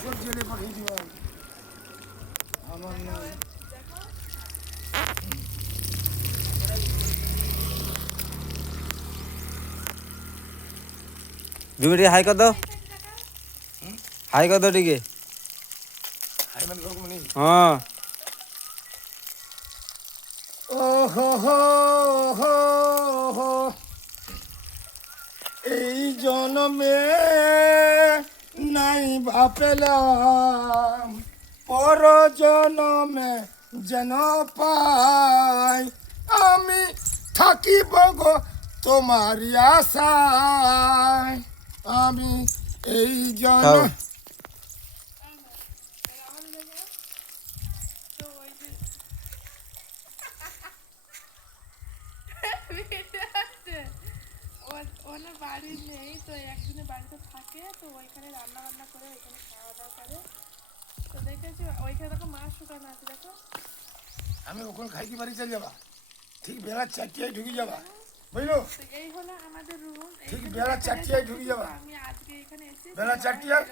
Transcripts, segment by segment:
বছর জেলে পাঠিয়ে দিও আমার নয়। তুমি ଟିକେ ହାଇ କରିଦବ ହାଇ କରିଦବ ଟିକେ ହାଇମାନେ ଘରକୁ ନେଇ ହଁ ওহো হো হো হো এই জন্মে নাই ভাবলাম পর জন্মে যেন পাই আমি থাকিব গো তোমারই আশায় আমি এই খাও। জন্ম ওনার বাড়ি নেই তো একদিনের বাড়িতে থাকে তো ওইখানে রান্না বান্না করে ওইখানে খাওয়া দাওয়া করে তো দেখেছি ওইখানে দেখো মাছ শুকানো আছে দেখো আমি ওখানে খাইতে বাড়ি চলে যাবা ঠিক বেলা 4টায় ঢুকে যাবা বুঝলো তো এই হলো আমাদের রুম ঠিক বেলা 4টায় ঢুকে যাবা আমি আজকে এখানে এসেছি বেলা 4টায়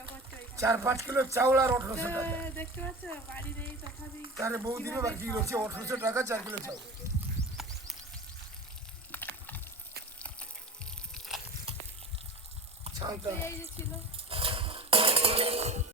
4-5 কিলো চাউল আর 1800 টাকা দেখতে পাচ্ছ বাড়ি নেই তথাপি তারে বহুদিনও বাকি রয়েছে 1800 টাকা 4 কিলো চাউল শান্ত এই যে ছিল